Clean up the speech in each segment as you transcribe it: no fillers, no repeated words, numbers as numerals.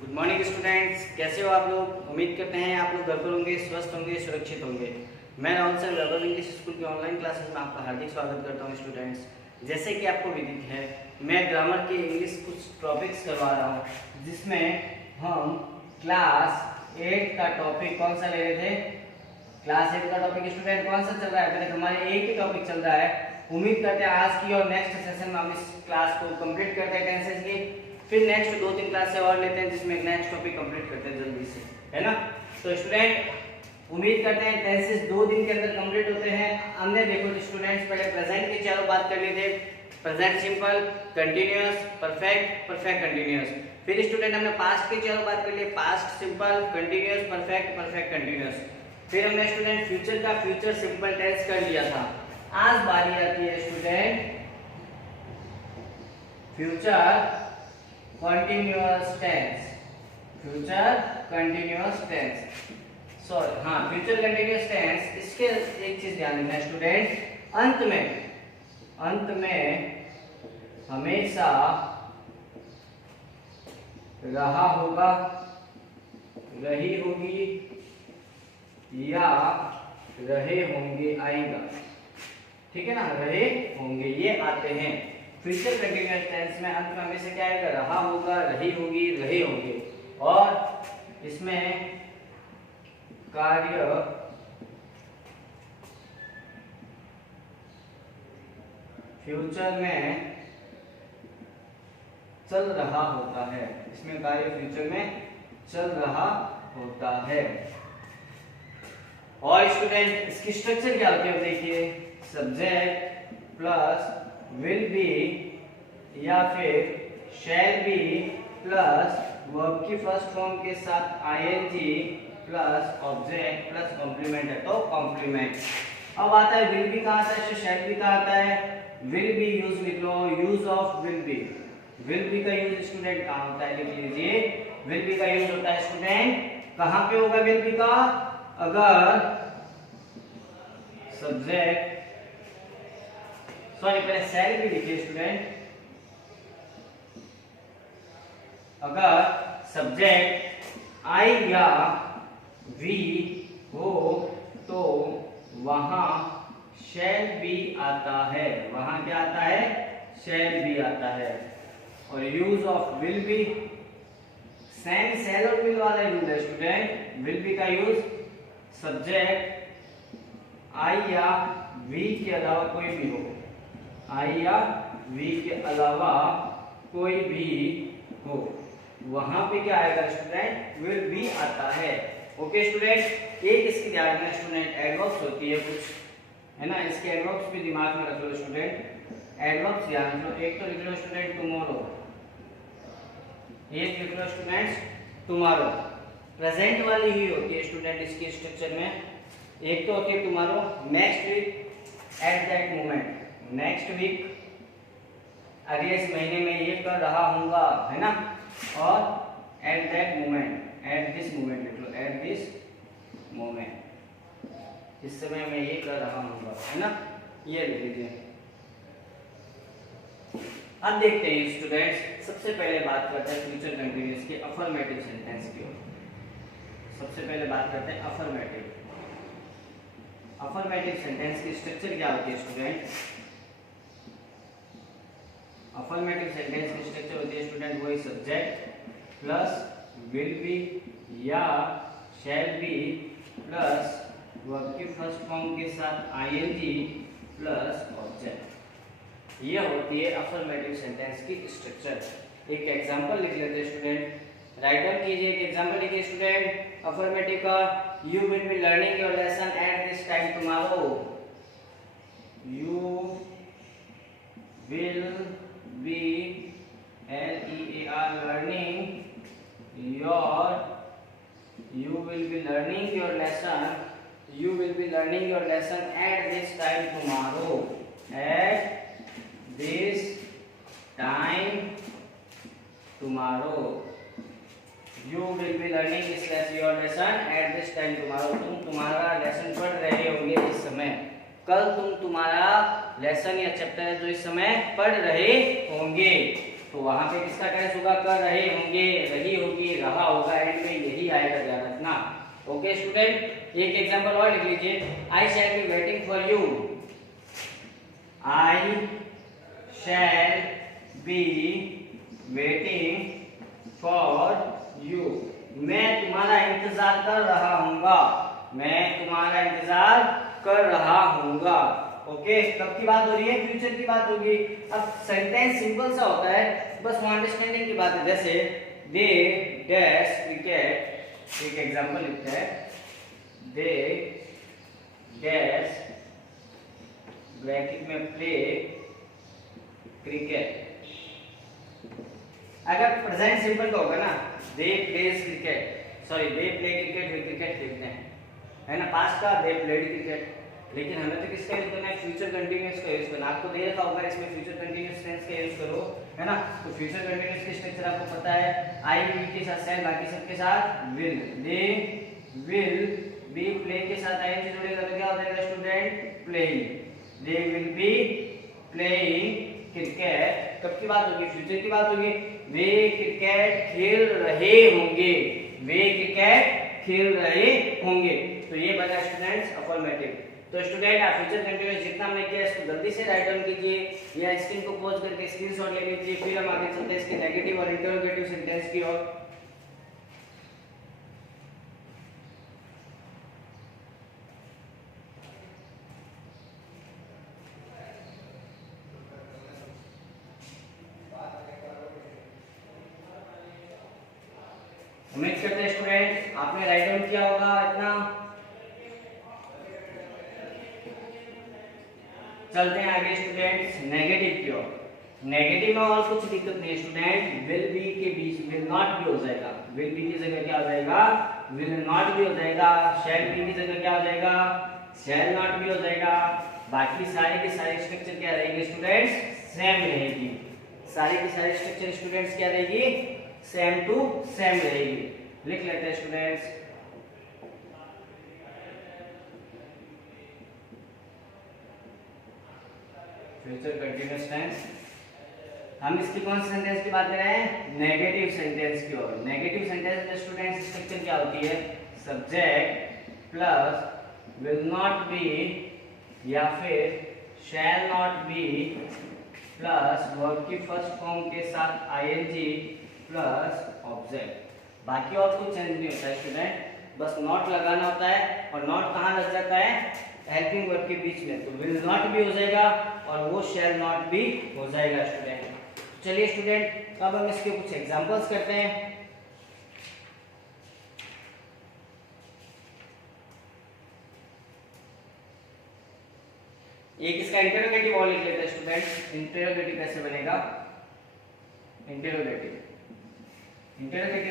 Good morning students, कैसे हो आप लोग। उम्मीद करते हैं आप लोग घर पर होंगे, स्वस्थ होंगे, सुरक्षित होंगे। मैं राहुल सर वैभव इंग्लिश स्कूल की ऑनलाइन क्लासेस में आपका हार्दिक स्वागत करता हूं। स्टूडेंट्स, जैसे कि आपको विदित है, मैं ग्रामर के इंग्लिश कुछ टॉपिक्स करवा रहा हूं, जिसमें हम क्लास 8 का टॉपिक कौन सा ले रहे थे। क्लास 8 का टॉपिक स्टूडेंट कौन सा चल रहा है। अभी तक हमारे एक ही टॉपिक चल रहा है। उम्मीद करते हैं आज की और नेक्स्ट सेशन में हम इस क्लास को कंप्लीट करते हैं टेंसेस की, फिर नेक्स्ट 2-3 क्लास से और लेते हैं जिसमें नेक्स्ट टॉपिक कंप्लीट करते हैं जल्दी से, है ना। तो स्टूडेंट उम्मीद करते हैं टेंसेस 2 दिन के अंदर कंप्लीट होते हैं। हमने देखो स्टूडेंट्स पहले प्रेजेंट की चारों बात कर ली थे, present simple, continuous, perfect, perfect continuous. फिर स्टूडेंट हमने पास्ट की चारों बात कर ली, past simple, continuous, perfect, perfect continuous. फिर हमने स्टूडेंट फ्यूचर का फ्यूचर सिंपल टेंस कर लिया था। आज बारी आती है student future continuous tense. Future continuous tense, sorry हाँ, फ्यूचर कंटीन्यूअस टेंस। इसके एक चीज ध्यान रखना स्टूडेंट, अंत में हमेशा रहा होगा, रही होगी या रहे होंगे आएगा, ठीक है ना। रहे होंगे ये आते हैं फ्यूचर कंटीन्यूअस टेंस में। अंत में हमेशा क्या आएगा, रहा होगा, रही होगी, रहे होंगे। और इसमें कार्य फ्यूचर में चल रहा होता है। इसमें कार्य फ्यूचर में चल रहा होता है। और स्टूडेंट इसकी स्ट्रक्चर क्या होती है देखिए, सब्जेक्ट प्लस विल बी या फिर शैल बी प्लस वर्ब की फर्स्ट फॉर्म के साथ ING plus object plus complement है तो कॉम्प्लीमेंट। अब आता है विल बी, कहाँ आता है, शैल बी कहाँ आता है। विल बी यूज लिख लो, use of will be. Will be का यूज स्टूडेंट कहाँ होता है, लिख लीजिए। विल बी का यूज होता है स्टूडेंट कहाँ पे होगा विल बी का, अगर सब्जेक्ट, सॉरी पहले शैल भी लिखिए स्टूडेंट, अगर सब्जेक्ट आई या वी हो तो वहां शैल भी आता है। वहां क्या आता है, शैल भी आता है। और use of will B, same shall और विल वाला यूज है स्टूडेंट। विल बी का यूज सब्जेक्ट आई या वी के अलावा कोई भी हो, आई या वी के अलावा कोई भी हो, वहां पे क्या आएगा स्टूडेंट, विल बी आता है। ओके स्टूडेंट, एक इसकी ध्यान रखना स्टूडेंट, एडवर्ब्स होती है कुछ, है ना। इसके एडवर्ब्स भी दिमाग में रख लो स्टूडेंट। एडवर्ब्स ध्यान रख लो, एक तो लिख लो स्टूडेंट टुमारो, एक लिख लो स्टूडेंट्स टुमारो। प्रेजेंट वाली ही होती है स्टूडेंट इसकी स्ट्रक्चर में। एक तो होती है tomorrow, next week, at that moment. Next week अगले इस महीने में ये कर रहा हूँगा, है ना। और eight that moment, at this moment लिख लो, एट दिस मोमेंट, इस समय मैं ये कर रहा हूँगा, है ना, ये लिख लीजिए। अब देखते हैं स्टूडेंट्स, सबसे पहले बात करते हैं फ्यूचर कंटीन्यूअस की अफर्मेटिव सेंटेंस की ओर। सबसे पहले बात करते हैं अफर्मेटिव। अफर्मेटिव सेंटेंस की स्ट्रक्चर क्या होती है स्टूडेंट। अफर्मेटिव सेंटेंस की स्ट्रक्चर होती है स्टूडेंट वही सब्जेक्ट प्लस विल बी या शैल बी प्लस वर्ब की फर्स्ट फॉर्म के साथ आईएनजी प्लस ऑब्जेक्ट। ये होती है अफर्मेटिव सेंटेंस की स्ट्रक्चर। एक एग्जांपल लिख लेते हैं स्टूडेंट, राइट डाउन कीजिए। एक एग्जांपल लिखिए स्टूडेंट अफर्मेटिव का, you will be learning your lesson at this time tomorrow. You will be LEAR learning your, you will be learning your lesson, you will be learning your lesson at this time tomorrow, at this time tomorrow, you will be learning this lesson, your lesson at this time tomorrow। तुम तुम्हारा lesson पढ़ रहे होंगे इस समय, कल तुम तुम्हारा लेसन या चैप्टर जो इस समय पढ़ रहे होंगे। तो वहां पे किसका टेंस होगा, कर रहे होंगे, रही होगी, रहा होगा, एंड में यही आएगा, ध्यान रखना। ओके स्टूडेंट, एक एग्जांपल और लिख लीजिए, I shall be waiting for you. I shall be waiting for you, मैं तुम्हारा इंतजार कर रहा हूंगा, मैं तुम्हारा इंतजार कर रहा हूंगा। ओके, कब की बात हो रही है, फ्यूचर की बात होगी। अब सेंटेंस सिंपल सा होता है, बस वो अंडरस्टैंडिंग की बात है। जैसे दे डैश क्रिकेट, एक एग्जांपल लिखते हैं, दे डैश ब्रैकेट में प्ले क्रिकेट। अगर प्रेजेंट सिंपल का होगा ना, they plays cricket, sorry they play cricket with cricket लिखते हैं, है ना, पास्ट का दे प्लेड क्रिकेट। लेकिन हमें तो किसका यूज करना है, फ्यूचर कंटीन्यूअस का यूज करना। आपको दे रखा होगा इसमें फ्यूचर कंटीन्यूअस टेंस का यूज करो, है ना। तो फ्यूचर कंटीन्यूअस की स्ट्रक्चर आपको पता है, आई विल के साथ शैल, बाकी सबके साथ will. They will be play के साथ आईएनजी जुड़ेगा तो क्या हो जाएगा student, playing. They will be playing cricket, कब की बात होगी, फ्यूचर की बात होगी। वे क्रिकेट खेल रहे होंगे, वे क्रिकेट खेल रहे होंगे। तो ये बना स्टूडेंट्स अफर्मेटिव। तो स्टूडेंट आप फ्यूचर कंटीन्यूअस जितना हमने किया इसको जल्दी से राइट डाउन कीजिए या स्क्रीन को पॉज करके स्क्रीनशॉट ले लीजिए, फिर हम आगे चलते हैं इसके नेगेटिव और इंटरोगेटिव सेंटेंस की ओर। उम्मीद करते हैं स्टूडेंट आपने राइट डाउन किया होगा इतना। चलते हैं आगे स्टूडेंट्स नेगेटिव की ओर। नेगेटिव में और कुछ दिक्कत नहीं है स्टूडेंट, विल बी के बीच विल नॉट भी हो जाएगा, विल बी की जगह क्या हो जाएगा, विल नॉट भी हो जाएगा, शैल बी की जगह क्या हो जाएगा, शैल नॉट भी हो जाएगा। बाकी सारे के सारे स्ट्रक्चर क्या रहेंगे स्टूडेंट्स, सेम रहेगी। सारे की सारी स्ट्रक्चर स्टूडेंट्स क्या रहेगी, सेम टू सेम रहेगी। लिख लेते हैं स्टूडेंट्स, फ्यूचर कंटीन्यूअस टेंस। हम इसकी कौन सी सेंटेंस की बात कर रहे हैं, नेगेटिव सेंटेंस की ओर। नेगेटिव सेंटेंस में स्टूडेंट्स स्ट्रक्चर क्या होती है, subject plus will not B या फिर शैल नॉट बी प्लस वर्ब की फर्स्ट फॉर्म के साथ आईएनजी प्लस ऑब्जेक्ट। बाकी और कुछ चेंज नहीं होता है स्टूडेंट, बस नॉट लगाना होता है। और नॉट कहाँ लग जाता है, हेल्पिंग वर्ब के बीच में, तो विल नॉट भी हो जाएगा और वो शैल नॉट भी हो जाएगा स्टूडेंट। चलिए स्टूडेंट अब हम इसके कुछ एग्जांपल्स करते हैं। एक इसका इंटरोगेटिव और लिख लेते हैं स्टूडेंट। इंटरोगेटिव कैसे बनेगा, इंटरोगेटिव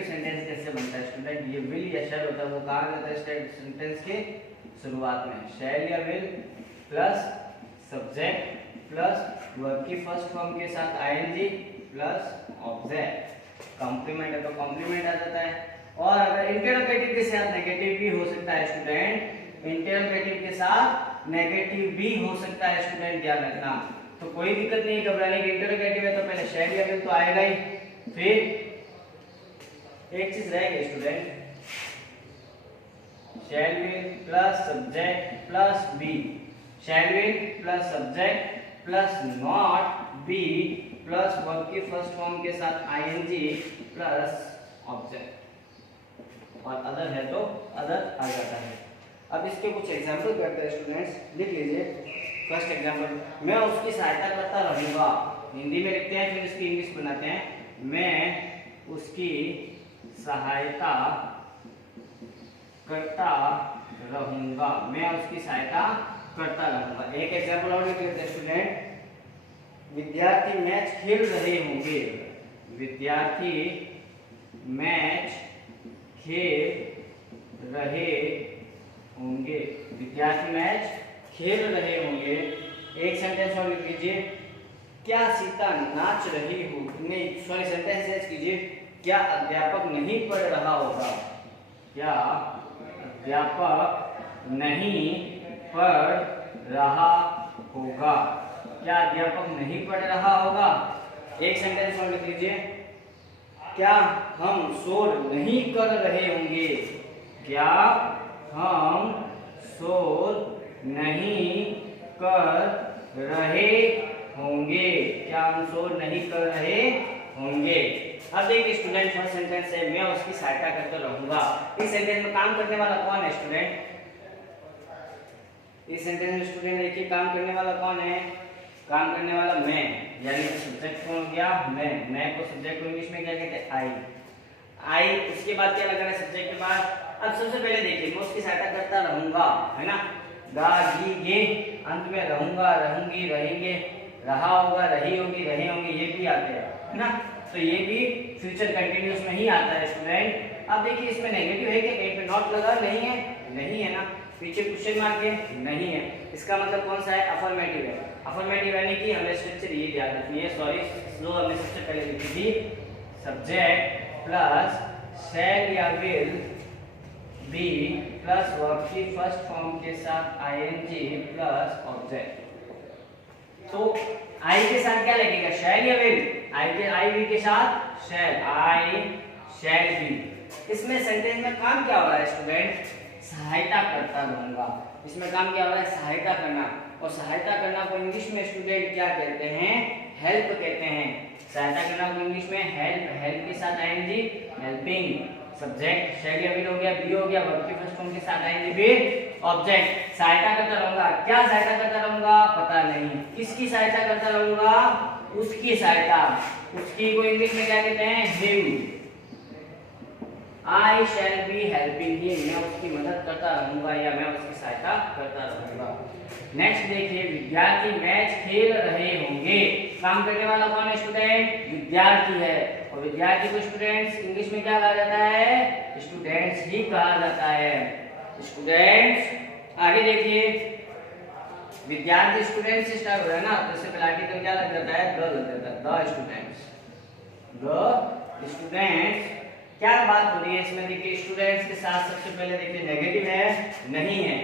सेंटेंस कैसे बनता है स्टूडेंट, ये विल या शैल होता है वो कहाँ रहता है सेंटेंस के शुरुआत में, शैल या will plus subject plus verb की फर्स्ट फॉर्म के साथ आईएनजी प्लस ऑब्जेक्ट। कॉम्प्लीमेंट है तो कॉम्प्लीमेंट आ जाता है। और अगर इंटरोगेटिव के साथ नेगेटिव भी हो सकता है स्टूडेंट, इंटरोगेटिव के साथ नेगेटिव भी हो सकता है स्टूडेंट, ध्यान रखना। तो कोई दिक्कत नहीं घबराने की, इंटरोगेटिव है तो पहले शैल या विल तो आएगा ही, फिर एक चीज रहेगी student, shall will plus subject plus be, shall will plus subject plus not be plus verb की फर्स्ट फॉर्म के साथ आईएनजी प्लस ऑब्जेक्ट, और अदर है तो अदर आ जाता है। अब इसके कुछ एग्जांपल करते हैं स्टूडेंट्स, लिख लीजिए। फर्स्ट एग्जांपल, मैं उसकी सहायता करता रहूंगा, हिंदी में लिखते हैं फिर इसकी इंग्लिश बनाते हैं। मैं उसकी सहायता करता रहूंगा, मैं उसकी सहायता करता रहूंगा। एक एग्जांपल और लिख लेते हैं स्टूडेंट, विद्यार्थी मैच खेल रहे होंगे, विद्यार्थी मैच खेल रहे होंगे, विद्यार्थी मैच खेल रहे होंगे। एक सेंटेंस और लिख लीजिए, क्या सीता नाच रही हो, नहीं सॉरी सेंटेंस चेंज कीजिए, क्या अध्यापक नहीं पढ़ रहा होगा, क्या अध्यापक नहीं पढ़ रहा होगा, क्या अध्यापक नहीं पढ़ रहा होगा। एक सेंटेंस और लिख लीजिए, क्या हम शोर नहीं कर रहे होंगे? क्या हम शोर नहीं कर रहे होंगे? क्या हम शोर नहीं कर रहे होंगे? अब देखिए स्टूडेंट, फर्स्ट सेंटेंस है मैं उसकी सहायता करते रहूंगा। इस सेंटेंस में काम करने वाला कौन है स्टूडेंट? इस सेंटेंस में स्टूडेंट देखिए काम करने वाला कौन है? काम करने वाला मैं, यानी सब्जेक्ट कौन हो गया? मैं को सब्जेक्ट को इंग्लिश में क्या कहते हैं? आई। उसके बाद क्या लगा है सब्जेक्ट के बाद? अब सबसे पहले देखिए मैं उसकी सहायता करता रहूंगा, है ना, गा गी गे, अंत में रहूंगा, रहूंगी, रहेंगे, रहा होगा, रही होगी, रहे होंगे, ये भी आते हैं, है ना। तो ये भी फ्यूचर कंटिन्यूअस में ही आता है स्टूडेंट। अब देखिए इसमें नेगेटिव है कि कहीं पे नॉट लगा? नहीं है, नहीं है ना। पीछे क्वेश्चन मार्क है? नहीं है। इसका मतलब कौन सा है? अफर्मेटिव है। अफर्मेटिव यानी कि हमें स्ट्रक्चर ये याद रखनी है, सॉरी जो हमने सबसे पहले लिखी थी, सब्जेक्ट प्लस शैल या विल बी प्लस वर्ब की फर्स्ट फॉर्म के साथ आईएनजी प्लस ऑब्जेक्ट। तो आई के साथ क्या लगेगा? शैल या विल? आई वी के साथ शैल, आई शैल बी। इसमें सेंटेंस में काम क्या हो रहा है स्टूडेंट? सहायता करता रहूंगा। इसमें काम क्या हो रहा है? सहायता करना। और सहायता करना को इंग्लिश में स्टूडेंट क्या कहते हैं? हेल्प कहते हैं। सहायता करना को इंग्लिश में हेल्प, हेल्प के साथ आएंगे हेल्पिंग। सब्जेक्ट शैल या विल हो गया, बी हो गया, वर्ब के फर्स्ट फॉर्म के साथ आएंगे फिर ऑब्जेक्ट। सहायता करता रहूंगा। क्या सहायता करता रहूंगा? पता नहीं। किसकी सहायता करता रहूंगा? उसकी सहायता। उसकी को इंग्लिश में क्या कहते हैं? Him. I shall be helping him, मैं उसकी मदद करता रहूंगा या मैं उसकी सहायता करता रहूंगा। नेक्स्ट देखिए, विद्यार्थी मैच खेल रहे होंगे। काम करने वाला कौन है स्टूडेंट? विद्यार्थी है। और विद्यार्थी को स्टूडेंट्स इंग्लिश में क्या कहा जाता है? स्टूडेंट्स ही कहा जाता है, स्टूडेंट्स। आगे देखिए, विद्यार्थी स्टूडेंट से स्टार्ट हो रहा है ना, तो इससे पहले आर्टिकल क्या लग जाता है? द लग जाता है, द स्टूडेंट्स, द स्टूडेंट्स। क्या बात हो रही है इसमें? देखिए स्टूडेंट्स के साथ सबसे पहले देखिए नेगेटिव है? नहीं है।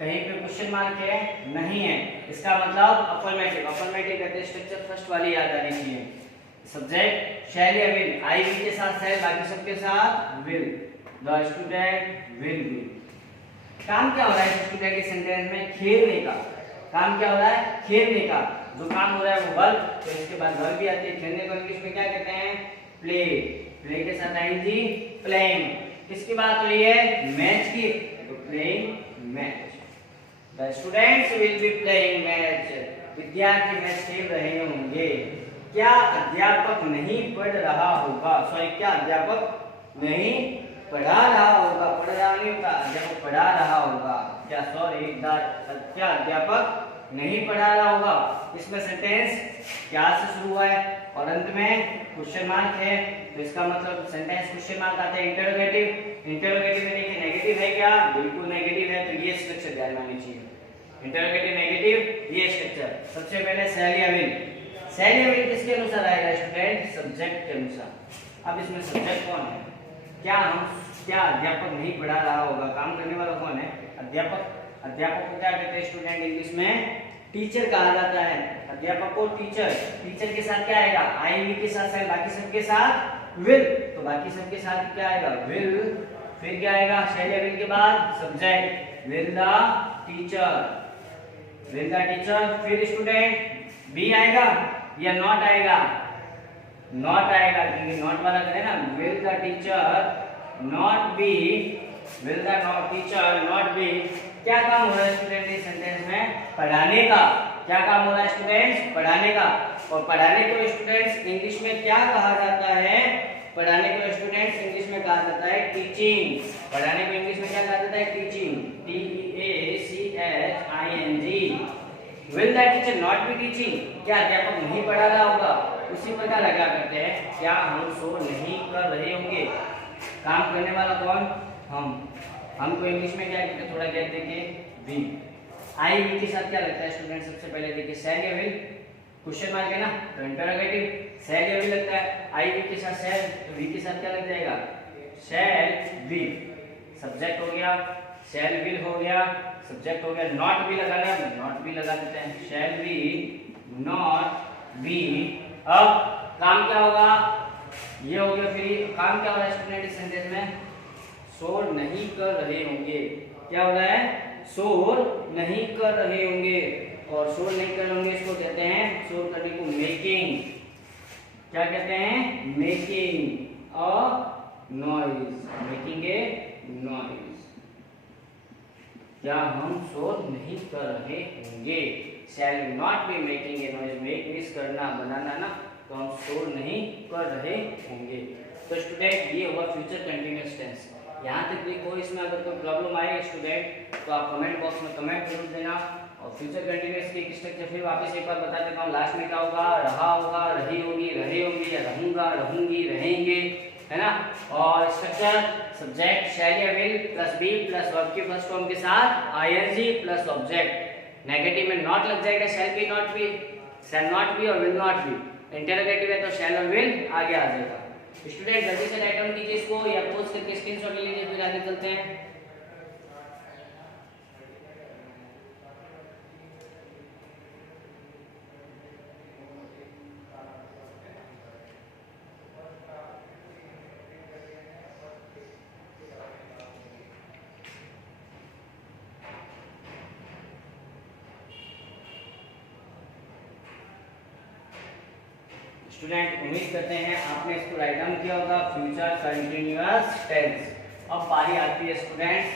कहीं पे क्वेश्चन मार्क है? नहीं है। इसका मतलब अफर्मेटिव। अफर्मेटिव कहते हैं स्ट्रक्चर फर्स्ट वाली याद आनी चाहिए। सब्जेक्ट शैल या विल, आई विल के साथ शैल, बाकी सबके साथ will. The student will be. काम क्या हो रहा है स्टूडेंट के सेंटेंस में? खेलने का। काम क्या हो रहा है? खेलने का। जो काम हो रहा है वो वर्ब, तो इसके बाद वर्ब भी आती है। खेलने को इंग्लिश में क्या कहते हैं? प्ले। प्ले के साथ आएंगी प्लेइंग। किसकी बात हो रही है? मैच की, तो playing match. The students will be playing match. विद्यार्थी मैच खेल रहे होंगे। क्या अध्यापक नहीं पढ़ रहा होगा? सॉरी, क्या अध्यापक नहीं पढ़ा रहा होगा? पढ़ रहा नहीं होगा, अध्यापक पढ़ा रहा होगा। क्या सॉरी, क्या अध्यापक नहीं पढ़ा रहा होगा? इसमें सेंटेंस क्या से शुरू हुआ है और अंत में क्वेश्चन मार्क है, तो इसका मतलब सेंटेंस क्वेश्चन मार्क आता है। इंटरोगेटिव। इंटरोगेटिव में देखिए नेगेटिव है क्या? बिल्कुल नेगेटिव है, तो ये स्ट्रक्चर ध्यान में आनी चाहिए। इंटरोगेटिव नेगेटिव, ये स्ट्रक्चर। सबसे पहले शैल या विल। शैल या विल किसके अनुसार आएगा स्टूडेंट? सब्जेक्ट के अनुसार। अब इसमें सब्जेक्ट कौन है? क्या अध्यापक नहीं पढ़ा रहा होगा? काम करने वाला कौन है? अध्यापक। अध्यापक को क्या कहते हैं स्टूडेंट इंग्लिश में? टीचर कहा जाता है। अध्यापक को टीचर। टीचर के साथ क्या आएगा? आई वी के साथ है, बाकी सबके साथ विल, तो बाकी सबके साथ क्या आएगा? विल। फिर क्या आएगा? शैल या विल के बाद subject, will the teacher, will the teacher. फिर स्टूडेंट बी आएगा या नॉट आएगा? नॉट आएगा, क्योंकि नॉट वाला करें ना, will the teacher not be, will the teacher not be. क्या काम हो रहा है स्टूडेंट इस सेंटेंस में? पढ़ाने का। क्या काम हो रहा है स्टूडेंट्स? पढ़ाने का। और पढ़ाने को स्टूडेंट्स इंग्लिश में क्या कहा जाता है? पढ़ाने को स्टूडेंट्स इंग्लिश में कहा जाता है टीचिंग। पढ़ाने को इंग्लिश में क्या कहा जाता है? Teaching, TEACHING। Will the teacher not be teaching? क्या अध्यापक नहीं पढ़ा रहा होगा? उसी पर क्या लगा करते हैं? क्या हम शो नहीं कर रहे होंगे? काम करने वाला कौन? हमको इंग्लिश में क्या कहते हैं? थोड़ा गैप देखिए, वी। आई वी के साथ क्या लगता है स्टूडेंट? सबसे पहले देखिए शैल या विल, क्वेश्चन मार्क है ना, तो इंटरोगेटिव। शैल या विल लगता है, आई वी के साथ शैल, तो वी के साथ क्या लग जाएगा? Shall we. सब्जेक्ट हो गया, शैल विल हो गया, सब्जेक्ट हो गया। नॉट बी लगाना है, नॉट बी लगा देते हैं, शैल बी नॉट बी। अब काम क्या होगा, ये हो गया। फिर काम क्या हो रहा है स्टूडेंट इस सेंटेंस में, शोर नहीं कर रहे होंगे। क्या हो रहा है, शोर नहीं कर रहे होंगे। और शोर नहीं कर रहे होंगे इसको कहते हैं, शोर करने को मेकिंग, क्या कहते हैं, making a noise, making a noise. क्या हम शोर नहीं कर रहे होंगे, shall we not be making a noise, make means करना, बनाना ना, तो हम शोर नहीं कर रहे होंगे। तो स्टूडेंट ये हुआ फ्यूचर कंटीन्यूअस टेंस। यहाँ तक देखो, इसमें अगर कोई प्रॉब्लम आए स्टूडेंट तो आप कमेंट बॉक्स में कमेंट जरूर देना। और फ्यूचर कंटीन्यूअस की स्ट्रक्चर फिर वापस एक बार बता देता हूँ। लास्ट में क्या होगा, रहा होगा, रही होगी, रहे होंगे, या रहूंगा, रहूंगी, रहेंगे, है ना। और स्ट्रक्चर सब्जेक्ट शैल या will plus be plus verb की फर्स्ट फॉर्म के साथ आईएनजी प्लस ऑब्जेक्ट। नेगेटिव में नॉट लग जाएगा, shall be not be, shall not be और विल नॉट बी। इंटरोगेटिव है तो शैल और विल आगे आ जाएगा। स्टूडेंट जल्दी से राइट डाउन कीजिए इसको, या पोज करके स्क्रीनशॉट ले लीजिए, फिर आगे चलते हैं। स्टूडेंट उम्मीद करते हैं आपने इसको राइट डाउन किया होगा, फ्यूचर कंटीन्यूअस टेंस। अब बारी आती है student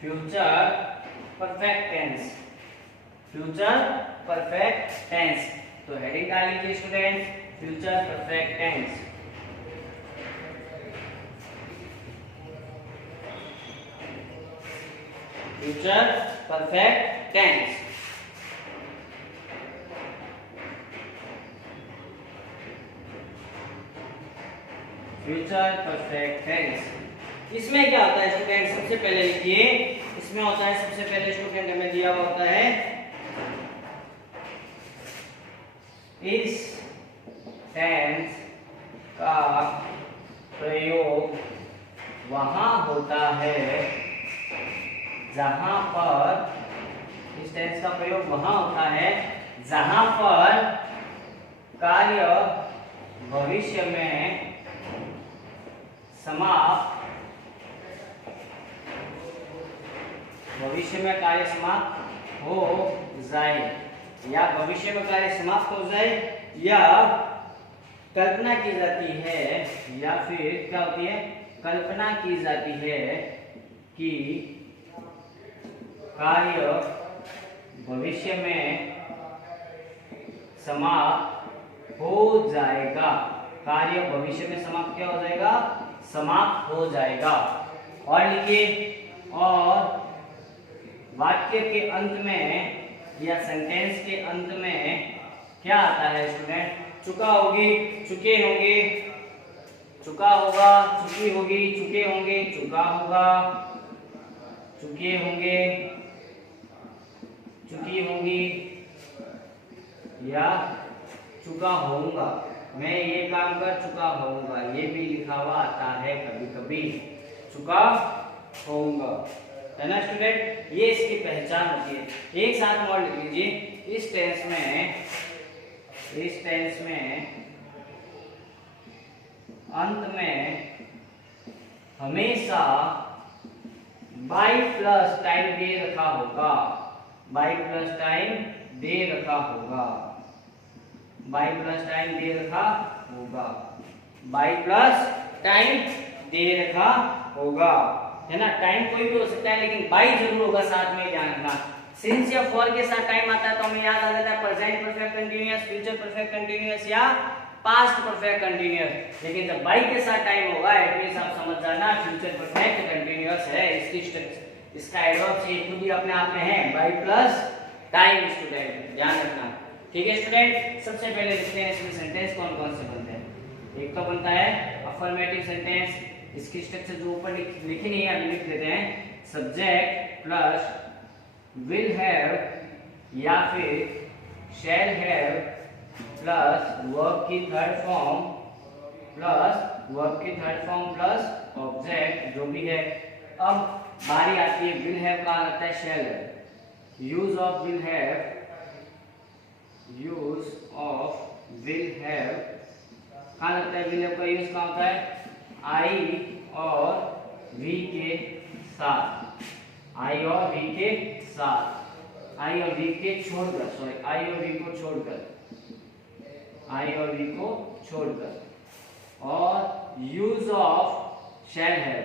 future perfect tense, future perfect tense. तो हेडिंग डाल लीजिए student, future perfect tense. Future perfect tense. Future perfect tense. इसमें क्या होता है स्टूडेंट, सबसे पहले लिखिए, इसमें होता है सबसे पहले स्टूडेंट हमें दिया हुआ होता है इस टेंस का प्रयोग वहां होता है जहां पर, इस टेंस का प्रयोग वहां होता है जहां पर कार्य भविष्य में समाप्त, भविष्य में कार्य समाप्त हो जाए, या भविष्य में कार्य समाप्त हो जाए, या कल्पना की जाती है, या फिर क्या होती है, कल्पना की जाती है कि कार्य भविष्य में समाप्त हो जाएगा। कार्य भविष्य में समाप्त क्या हो जाएगा, समाप्त हो जाएगा। और लिखिए, और वाक्य के अंत में या सेंटेंस के अंत में क्या आता है स्टूडेंट, चुका होगी, चुके होंगे, चुका होगा, चुकी होगी, चुके होंगे, चुका होगा, चुके होंगे, चुकी होंगी, या चुका होऊंगा, मैं ये काम कर चुका होऊंगा, ये भी लिखा हुआ आता है कभी कभी, चुका होऊंगा, है ना स्टूडेंट। ये इसकी पहचान होती है। एक साथ और लिख लीजिए, इस टेंस में अंत में हमेशा बाई प्लस टाइम दे रखा होगा, बाई प्लस टाइम दे रखा होगा, बाई प्लस टाइम दे रखा होगा, बाई प्लस टाइम दे रखा होगा, है ना। टाइम कोई भी हो सकता है लेकिन बाई जरूर होगा, साथ में ध्यान रखना। सिंस या फॉर के साथ टाइम आता है तो हमें याद आ जाता है present perfect continuous, future perfect continuous या पास्ट परफेक्ट कंटीन्यूअस। लेकिन जब बाई के साथ टाइम होगा इट मींस आप समझ जाना फ्यूचर परफेक्ट कंटीन्यूअस है। इसकी स्ट्रक्चर, इसका एडवर्ब से खुद ही अपने आप में है बाई प्लस टाइम, स्टूडेंट ध्यान रखना। ठीक है स्टूडेंट, सबसे पहले देखते हैं इसमें सेंटेंस कौन कौन से बनते हैं। एक तो बनता है अफर्मेटिव सेंटेंस, इसकी स्ट्रक्चर जो ऊपर लिखी नहीं है अभी लिख देते हैं, सब्जेक्ट प्लस विल हैव या फिर शैल हैव प्लस वर्ब की थर्ड फॉर्म प्लस वर्ब की थर्ड फॉर्म प्लस ऑब्जेक्ट जो भी है। अब बारी आती है विल हैव का, आता है shall have. Use of will have, use of will have कहाँ लगता है? विल का यूज कहाँ होता है? आई और वी के साथ, आई और वी के साथ, आई और वी के छोड़कर, सॉरी आई और वी को छोड़कर, आई और वी को छोड़कर, और use of shall have,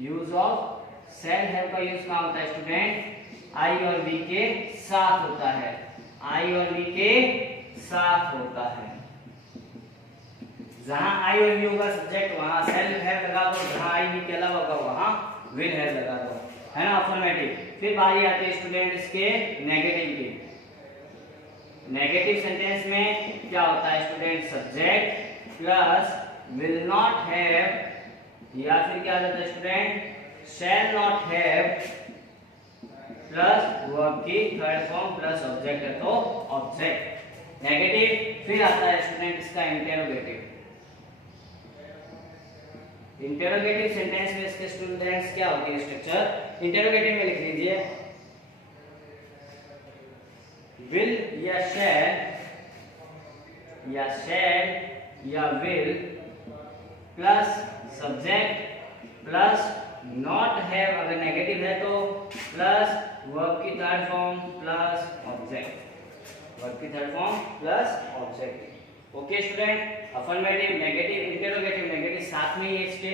use of shall have का यूज कहाँ होता है स्टूडेंट? आई और वी के साथ होता है, आई और वी के साथ होता है। जहां आई और वी होगा सब्जेक्ट वहां शैल हैव लगा दो, जहां आई वी के अलावा होगा वहां विल हैव लगा दो, है ना, अफर्मेटिव। फिर बारी आती है स्टूडेंट इसके नेगेटिव की। नेगेटिव सेंटेंस में क्या होता है student? Subject plus will not have, या फिर क्या होता है student? Shall not have plus verb की थर्ड फॉर्म प्लस ऑब्जेक्ट है तो ऑब्जेक्ट, नेगेटिव। फिर आता है स्टूडेंट इसका इंटेरोगेटिव। इंटेरोगेटिव सेंटेंस में इसके स्टूडेंट्स क्या होती है स्ट्रक्चर? इंटेरोगेटिव में लिख लीजिए विल या शैल या will plus subject plus not have, अगर नेगेटिव है तो प्लस वर्ब की third form plus object, verb की third form plus object. Okay student, affirmative, negative, interrogative, negative साथ में ही है इसके।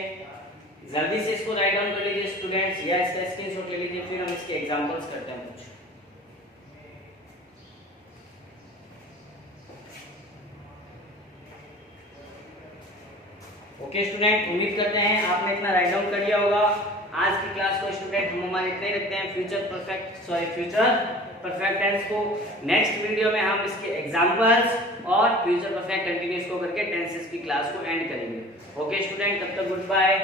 जल्दी से इसको राइट डाउन कर लीजिए स्टूडेंट्स, या इसका स्क्रीनशॉट ले लीजिए, फिर हम इसके एग्जांपल्स करते हैं कुछ। ओके स्टूडेंट, उम्मीद करते हैं आपने इतना राइट डाउन कर लिया होगा। आज की क्लास को स्टूडेंट हम हमारे इतने रखते हैं। फ्यूचर परफेक्ट टेंस को नेक्स्ट वीडियो में हम इसके एग्जांपल्स और फ्यूचर परफेक्ट कंटिन्यूअस को करके टेंसेस की क्लास को एंड करेंगे। ओके स्टूडेंट, तब तक गुड बाय।